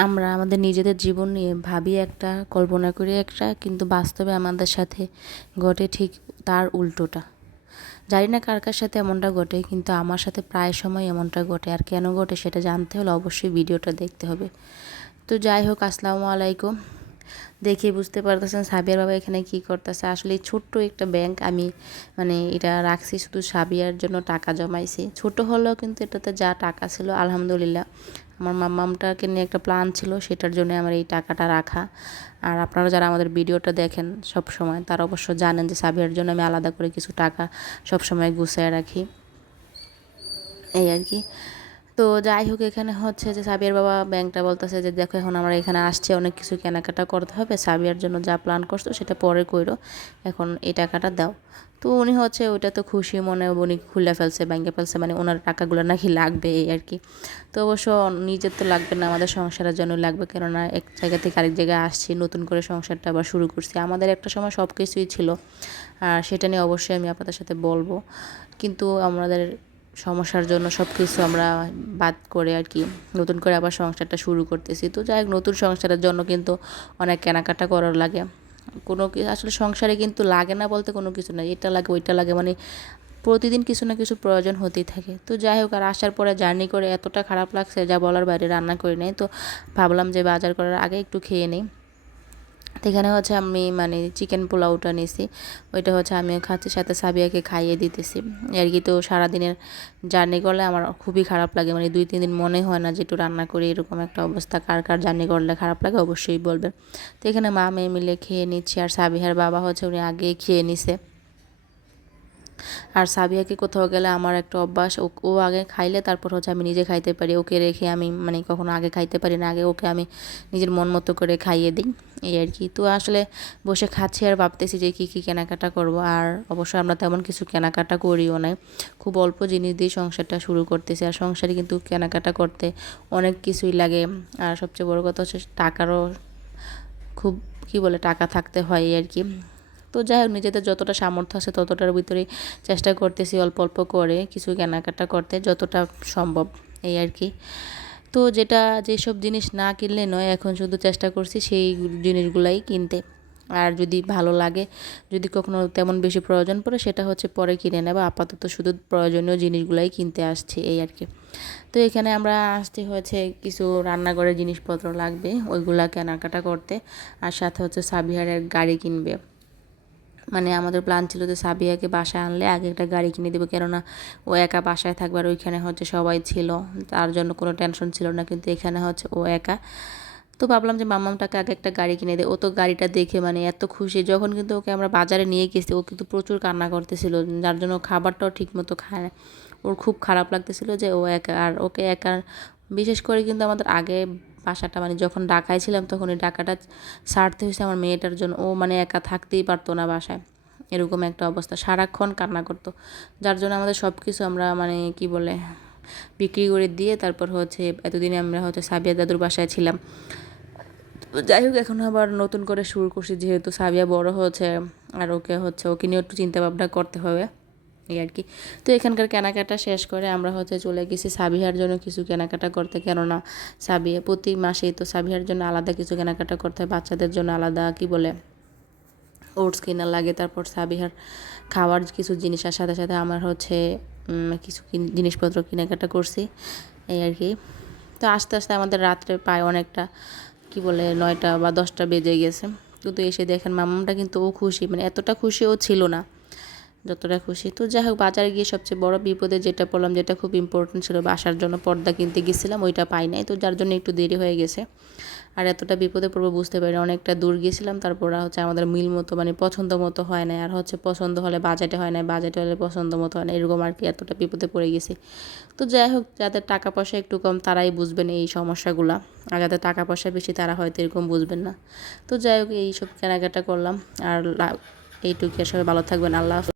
আমরা আমাদের নিজেদের জীবন নিয়ে ভাবি একটা, কল্পনা করি একটা, কিন্তু বাস্তবে আমাদের সাথে ঘটে ঠিক তার উল্টোটা। জানি না কার কার সাথে এমনটা ঘটে, কিন্তু আমার সাথে প্রায় সময় এমনটা ঘটে। আর কেন ঘটে সেটা জানতে হলে অবশ্যই ভিডিওটা দেখতে হবে। তো যাই হোক, আসসালামু আলাইকুম। দেখে বুঝতে পারতেছেন সাবিয়ার বাবা এখানে কি করতেছে। আসলে ছোট্ট একটা ব্যাংক আমি এটা রাখছি, শুধু সাবিয়ার জন্য টাকা জমাইছি। ছোট হলেও কিন্তু এটাতে যা টাকা ছিল আলহামদুলিল্লাহ, আমার মাম্মামটাকে নিয়ে একটা প্ল্যান ছিল, সেটার জন্য আমার এই টাকাটা রাখা। আর আপনারা যারা আমাদের ভিডিওটা দেখেন সব সময়, তারা অবশ্য জানেন যে সাবিয়ার জন্য আমি আলাদা করে কিছু টাকা সব সময় গুছিয়ে রাখি, এই আর কি। তো যাই হোক, এখানে হচ্ছে যে সাবিয়ার বাবা ব্যাংকটা বলতেছে যে দেখো, এখন আমরা এখানে আসছে, অনেক কিছু কেনাকাটা করতে হবে, সাবিয়ার জন্য যা প্ল্যান করছো সেটা পরে কইরো, এখন এই টাকাটা দাও। তো উনি হচ্ছে ওইটা তো খুশি মনে উনি খুলে ফেলছে, ব্যাংকে ফেলছে, ওনার টাকাগুলো নাকি লাগবে এই আর কি। তো অবশ্য নিজের তো লাগবে না, আমাদের সংসারের জন্য লাগবে, কেননা এক জায়গা থেকে আরেক জায়গায় আসছি, নতুন করে সংসারটা আবার শুরু করছি। আমাদের একটা সময় সব কিছুই ছিল, আর সেটা নিয়ে অবশ্যই আমি আপনাদের সাথে বলবো, কিন্তু আমাদের সমস্যার জন্য সব কিছু আমরা বাদ করে আর কি নতুন করে আবার সংসারটা শুরু করতেছি। তো যাই হোক, নতুন সংসারের জন্য কিন্তু অনেক কেনাকাটা করার লাগে। কোনো আসলে সংসারে কিন্তু লাগে না বলতে কোনো কিছু নাই, এটা লাগে ওইটা লাগে, প্রতিদিন কিছু না কিছু প্রয়োজন হতেই থাকে। তো যাই হোক, আর আসার পরে জার্নি করে এতটা খারাপ লাগছে যা বলার বাইরে, রান্না করে নেই। তো ভাবলাম যে বাজার করার আগে একটু খেয়ে নিই। তো এখানে হচ্ছে আমি চিকেন পোলাওটা নিয়েছি, ওইটা হচ্ছে আমিও খাচ্ছি, সাথে সাবিয়াকে খাইয়ে দিতেছি আর কি। তো সারাদিনের জার্নি করলে আমার খুবই খারাপ লাগে, 2-3 দিন মনে হয় না যে একটু রান্না করি, এরকম একটা অবস্থা। কার কার জার্নি করলে খারাপ লাগে অবশ্যই বলবে। তো এখানে মা মেয়ে মিলে খেয়ে নিচ্ছি, আর সাবিহার বাবা হচ্ছে উনি আগেই খেয়ে নিছে। আর সাবিয়াকে কোথাও গেলে আমার একটা অভ্যাস, ও আগে খাইলে তারপর হচ্ছে আমি নিজে খাইতে পারি, ওকে রেখে আমি কখনো আগে খাইতে পারি না, আগে ওকে আমি নিজের মন মতো করে খাইয়ে দিই, এই আর কি। তো আসলে বসে খাচ্ছি আর ভাবতেছি যে কী কী কেনাকাটা করব। আর অবশ্যই আমরা তেমন কিছু কেনাকাটা করিও নাই, খুব অল্প জিনিস দিয়ে সংসারটা শুরু করতেছি। আর সংসারে কিন্তু কেনাকাটা করতে অনেক কিছুই লাগে, আর সবচেয়ে বড় কথা হচ্ছে টাকারও খুব টাকা থাকতে হয় এই আর কি। তো যাই হোক, নিজেদের যতটা সামর্থ্য আছে ততটার ভিতরেই চেষ্টা করতেছি অল্প অল্প করে কিছু কেনাকাটা করতে, যতটা সম্ভব, এই আর কি। তো যেসব জিনিস না কিনলে নয়, এখন শুধু চেষ্টা করছি সেই জিনিসগুলাই কিনতে। আর যদি ভালো লাগে, যদি কখনো তেমন বেশি প্রয়োজন পড়ে, সেটা হচ্ছে পরে কিনে নেব। আপাতত শুধু প্রয়োজনীয় জিনিসগুলাই কিনতে আসছি, এই আর কি। তো এখানে আমরা আসতে হয়েছে, কিছু রান্নাঘরের জিনিসপত্র লাগবে, ওইগুলা কেনাকাটা করতে। আর সাথে হচ্ছে সাবিহারের গাড়ি কিনবে, আমাদের প্ল্যান ছিল যে সাবিয়াকে বাসায় আনলে আগে একটা গাড়ি কিনে দেবো, কেননা ও একা বাসায় থাকবে, আর ওইখানে হচ্ছে সবাই ছিল, তার জন্য কোনো টেনশন ছিল না। কিন্তু এখানে হচ্ছে ও একা, তো ভাবলাম যে মাম্মামটাকে আগে একটা গাড়ি কিনে দেয়। ও তো গাড়িটা দেখে এত খুশি, যখন কিন্তু ওকে আমরা বাজারে নিয়ে গেছি ও কিন্তু প্রচুর কান্না করতেছিল, যার জন্য খাবারটাও ঠিক মতো খায় না। ওর খুব খারাপ লাগতেছিল যে ও একা, আর ওকে একা। বিশেষ করে কিন্তু আমাদের আগে বাসাটা যখন ঢাকায় ছিলাম, তখন ওই ঢাকাটা ছাড়তে হয়েছে আমার মেয়েটার জন্য। ও একা থাকতেই পারতো না বাসায়, এরকম একটা অবস্থা, সারাক্ষণ কান্না করতো। যার জন্য আমাদের সব কিছু আমরা কি বলে বিক্রি করে দিয়ে তারপর হচ্ছে এতদিনে আমরা হচ্ছে সাবিয়া দাদুর বাসায় ছিলাম। তো যাই হোক, এখন আবার নতুন করে শুরু করছি, যেহেতু সাবিয়া বড় হচ্ছে, আর ওকে নিয়েও একটু চিন্তা ভাবনা করতে হবে, এই আর কি। তো এখানকার কেনাকাটা শেষ করে আমরা হচ্ছে চলে গেছি সাবিহার জন্য কিছু কেনাকাটা করতে, কেননা সাবিয়া প্রতি মাসেই তো সাবিহার জন্য আলাদা কিছু কেনাকাটা করতে হয়, বাচ্চাদের জন্য আলাদা ওটস কেনার লাগে, তারপর সাবিহার খাওয়ার কিছু জিনিস, আর সাথে সাথে আমার হচ্ছে কিছু জিনিসপত্র কেনাকাটা করছি, এই আর কি। তো আস্তে আস্তে আমাদের রাত্রে প্রায় অনেকটা 9টা বা 10টা বেজে গেছে। কিন্তু এসে দেখেন মামামটা কিন্তু ও খুশি, এতটা খুশি ও ছিল না যতটা খুশি। তো যাই হোক, বাজারে গিয়ে সবচেয়ে বড় বিপদে যেটা পড়লাম, যেটা খুব ইম্পর্টেন্ট ছিল, বাসার জন্য পর্দা কিনতে গেছিলাম, ওইটা পাই নাই, তো যার জন্য একটু দেরি হয়ে গেছে। আর এতটা বিপদে পড়বো বুঝতে পারি, অনেকটা দূর গিয়েছিলাম, তারপর হচ্ছে আমাদের মিল মতো পছন্দ মতো হয় না, আর হচ্ছে পছন্দ হলে বাজেটে হয় না, বাজেটে হলে পছন্দ মতো হয় না, এরকম আর কি, এতটা বিপদে পড়ে গেছি। তো যাই হোক, যাদের টাকা পয়সা একটু কম তারাই বুঝবেন এই সমস্যাগুলো, আর যাদের টাকা পয়সা বেশি তারা হয়তো এরকম বুঝবেন না। তো যাই হোক, এইসব কেনাকাটা করলাম, আর এইটুকু, সবাই ভালো থাকবেন, আল্লাহ হাফেজ।